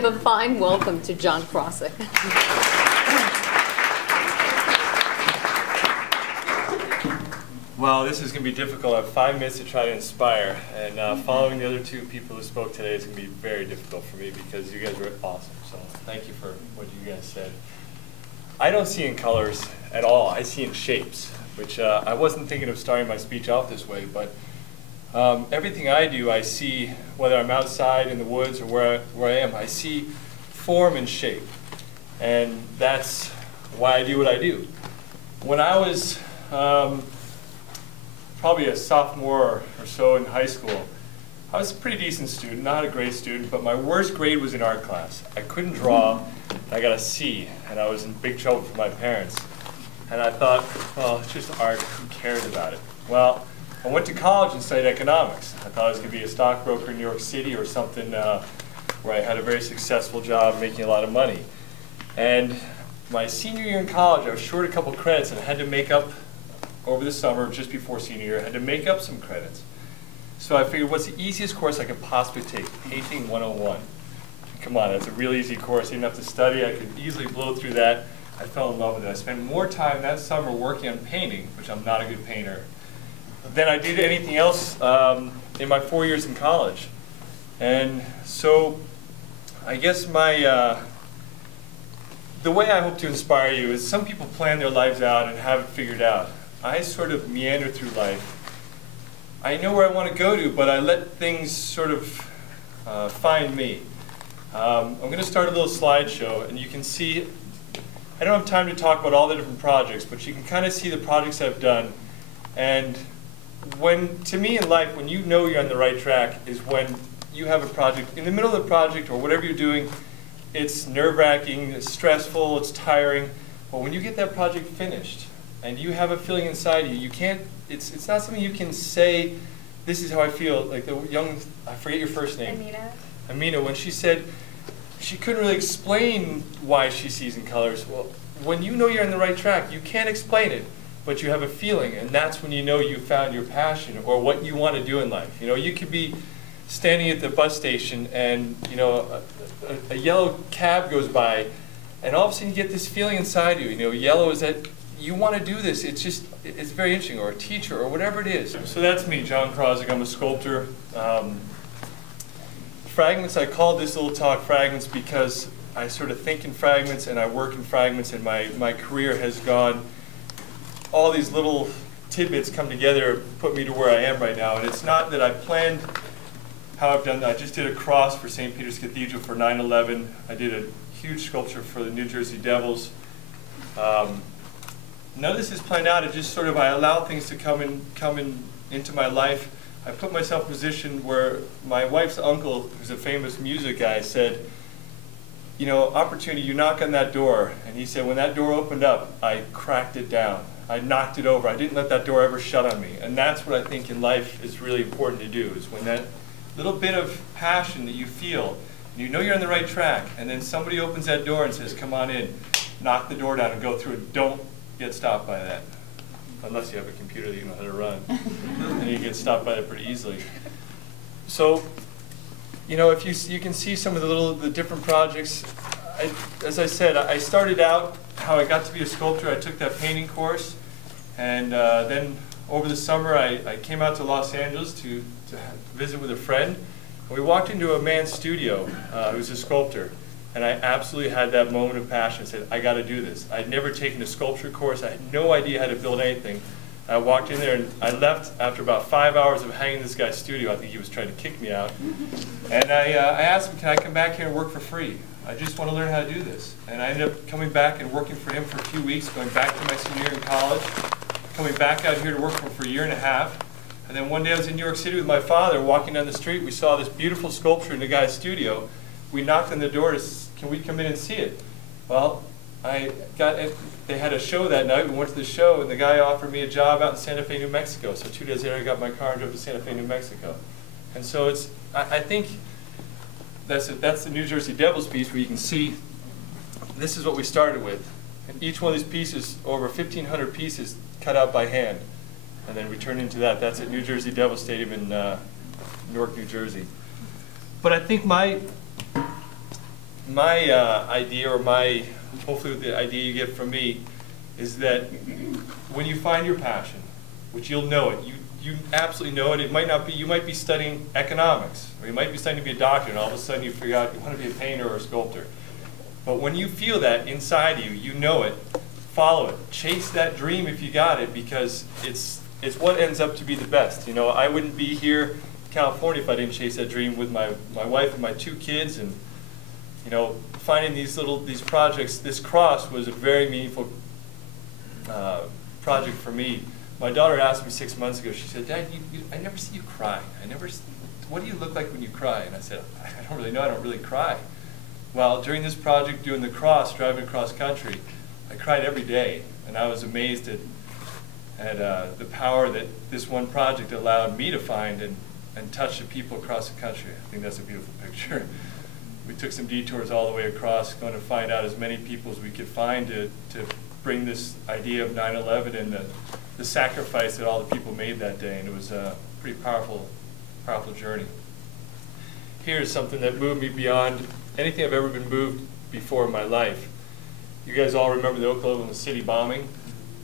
give a fine welcome to Jon Krawczyk. Well, this is going to be difficult. I have 5 minutes to try to inspire, and following the other 2 people who spoke today is going to be very difficult for me because you guys were awesome. So thank you for what you guys said. I don't see in colors at all. I see in shapes, which I wasn't thinking of starting my speech off this way, but everything I do, I see, whether I'm outside in the woods or where I am, I see form and shape. And that's why I do what I do. When I was probably a sophomore or so in high school, I was a pretty decent student, not a great student, but my worst grade was in art class. I couldn't draw, and I got a C, and I was in big trouble for my parents. And I thought, well, it's just art, who cares about it? Well, I went to college and studied economics. I thought I was going to be a stockbroker in New York City or something where I had a very successful job making a lot of money. And my senior year in college, I was short a couple credits and I had to make up, over the summer, just before senior year, I had to make up some credits. So I figured, what's the easiest course I could possibly take? Painting 101. Come on, that's a real easy course. I didn't have to study. I could easily blow through that. I fell in love with it. I spent more time that summer working on painting, which I'm not a good painter, than I did anything else in my 4 years in college. And so I guess the way I hope to inspire you is some people plan their lives out and have it figured out. I sort of meander through life. I know where I want to go to, but I let things sort of find me. I'm going to start a little slideshow, and you can see, I don't have time to talk about all the different projects, but you can kind of see the projects I've done. And to me in life, when you know you're on the right track is when you have a project, in the middle of the project or whatever you're doing, it's nerve-wracking, it's stressful, it's tiring, but when you get that project finished and you have a feeling inside you, you can't, it's not something you can say, this is how I feel, like the young, I forget your first name. Amina, when she said she couldn't really explain why she sees in colors. Well, when you know you're on the right track, you can't explain it, but you have a feeling, and that's when you know you found your passion or what you want to do in life. You know, you could be standing at the bus station and, you know, a yellow cab goes by, and all of a sudden you get this feeling inside you. You know, yellow is that you want to do this. It's just, it's very interesting, or a teacher, or whatever it is. So that's me, Jon Krawczyk. I'm a sculptor. Fragments, I called this little talk Fragments because I sort of think in fragments and I work in fragments, and my career has gone, all these little tidbits come together, put me to where I am right now. And it's not that I planned how I've done that. I just did a cross for St. Peter's Cathedral for 9/11. I did a huge sculpture for the New Jersey Devils. None of this is planned out. It just sort of, I allow things to come into my life. I put myself in a position where my wife's uncle, who's a famous music guy, said, you know, opportunity, you knock on that door. And he said, when that door opened up, I cracked it down. I knocked it over. I didn't let that door ever shut on me. And that's what I think in life is really important to do, is when that little bit of passion that you feel, and you know you're on the right track, and then somebody opens that door and says, come on in, knock the door down and go through it. Don't get stopped by that. Unless you have a computer that you know how to run. And you get stopped by it pretty easily. So, you know, if you can see some of the different projects. As I said, I started out how I got to be a sculptor. I took that painting course, and then over the summer I came out to Los Angeles to visit with a friend. And we walked into a man's studio who's a sculptor. And I absolutely had that moment of passion. I said, I got to do this. I'd never taken a sculpture course. I had no idea how to build anything. I walked in there and I left after about 5 hours of hanging in this guy's studio. I think he was trying to kick me out. And I asked him, can I come back here and work for free? I just want to learn how to do this. And I ended up coming back and working for him for a few weeks, going back to my senior year in college, coming back out here to work for him for a year and a half. And then one day I was in New York City with my father, walking down the street. We saw this beautiful sculpture in the guy's studio. We knocked on the door, can we come in and see it? Well, they had a show that night. We went to the show, and the guy offered me a job out in Santa Fe, New Mexico. So 2 days later, I got my car and drove to Santa Fe, New Mexico. And so I think that's the New Jersey Devils piece, where you can see this is what we started with. And each one of these pieces, over 1,500 pieces cut out by hand. And then we turned into that. That's at New Jersey Devils Stadium in Newark, New Jersey. But I think my my idea, or hopefully the idea you get from me, is that when you find your passion, which you'll know it, you absolutely know it. It might not be, you might be studying economics, or you might be studying to be a doctor, and all of a sudden you figure out you want to be a painter or a sculptor. But when you feel that inside you, you know it, follow it, chase that dream if you got it, because it's what ends up to be the best. You know, I wouldn't be here in California if I didn't chase that dream with my wife and my 2 kids, and you know, finding these projects. This cross was a very meaningful project for me. My daughter asked me 6 months ago, she said, "Dad, I never see you cry. What do you look like when you cry?" And I said, "I don't really know, I don't really cry." Well, during this project, doing the cross, driving across country, I cried every day, and I was amazed at the power that this one project allowed me to find and touch the people across the country. I think that's a beautiful picture. We took some detours all the way across, going to find out as many people as we could find to bring this idea of 9/11 and the sacrifice that all the people made that day, and it was a pretty powerful journey. Here's something that moved me beyond anything I've ever been moved before in my life. You guys all remember the Oklahoma City bombing?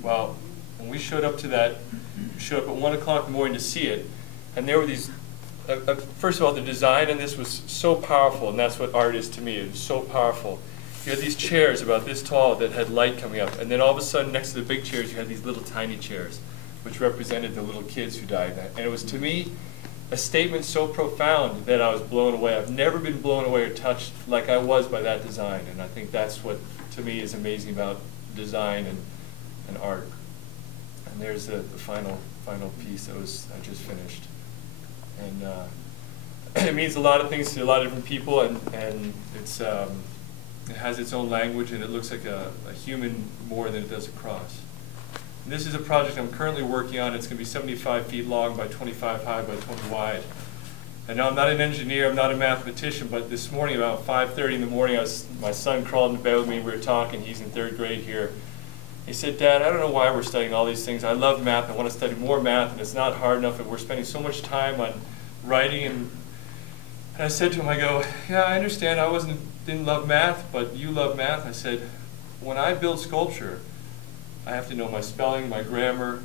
Well, when we showed up at 1 o'clock in the morning to see it, and there were these, first of all, the design in this was so powerful, and that's what art is to me. It was so powerful. You had these chairs about this tall that had light coming up, and then all of a sudden, next to the big chairs, you had these little tiny chairs, which represented the little kids who died. And it was, to me, a statement so profound that I was blown away. I've never been blown away or touched like I was by that design, and I think that's what, to me, is amazing about design and art. And there's the final piece that I just finished. And it means a lot of things to a lot of different people, and it has its own language, and it looks like a human more than it does a cross. And this is a project I'm currently working on. It's going to be 75 feet long by 25 high by 20 wide. And now I'm not an engineer, I'm not a mathematician, but this morning about 5:30 in the morning, my son crawled into bed with me, we were talking. He's in 3rd grade here. He said, "Dad, I don't know why we're studying all these things. I love math, I want to study more math, and it's not hard enough, and we're spending so much time on writing." And I said to him, I go, "Yeah, I understand, didn't love math, but you love math." I said, "When I build sculpture, I have to know my spelling, my grammar,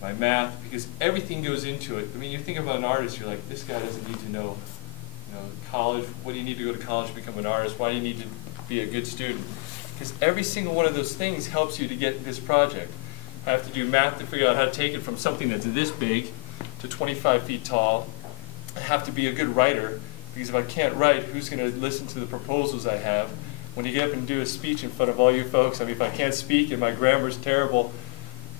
my math, because everything goes into it." I mean, you think about an artist, you're like, this guy doesn't need to know, college. What do you need to go to college to become an artist? Why do you need to be a good student? Because every single one of those things helps you to get this project. I have to do math to figure out how to take it from something that's this big to 25 feet tall. I have to be a good writer, because if I can't write, who's going to listen to the proposals I have? When you get up and do a speech in front of all you folks, I mean, if I can't speak and my grammar's terrible,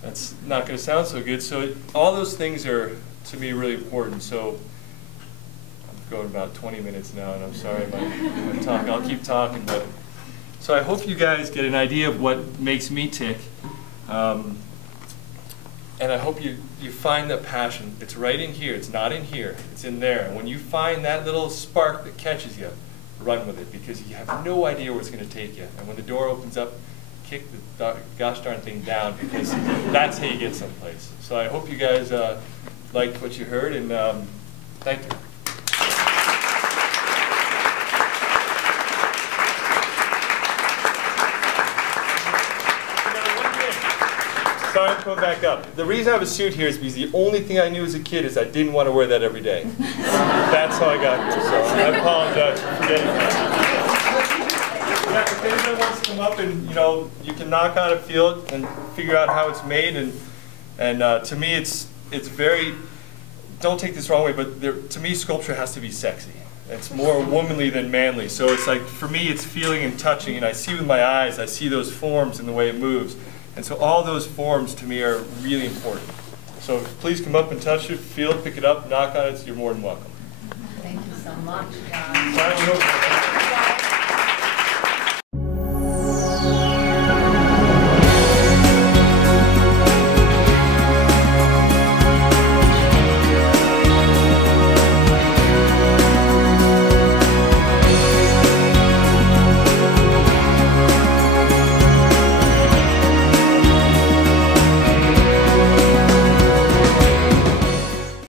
that's not going to sound so good. So all those things are, to me, really important. So I'm going about 20 minutes now, and I'm sorry I'm talking. I'll keep talking. But so I hope you guys get an idea of what makes me tick. And I hope you find that passion. It's right in here. It's not in here. It's in there. And when you find that little spark that catches you, run with it, because you have no idea where it's going to take you. And when the door opens up, kick the gosh darn thing down, because that's how you get someplace. So I hope you guys liked what you heard, and thank you. Sorry, I'm coming back up. The reason I have a suit here is because the only thing I knew as a kid is I didn't want to wear that every day. That's how I got here, so I apologize for forgetting that. Yeah, if anybody wants to come up and, you can knock on it, feel it, and figure out how it's made, and to me it's very, don't take this the wrong way, but to me sculpture has to be sexy. It's more womanly than manly, so it's like, for me it's feeling and touching, and I see with my eyes, I see those forms and the way it moves. And so all those forms, to me, are really important. So please come up and touch it, feel it, pick it up, knock on it. You're more than welcome. Thank you so much, John.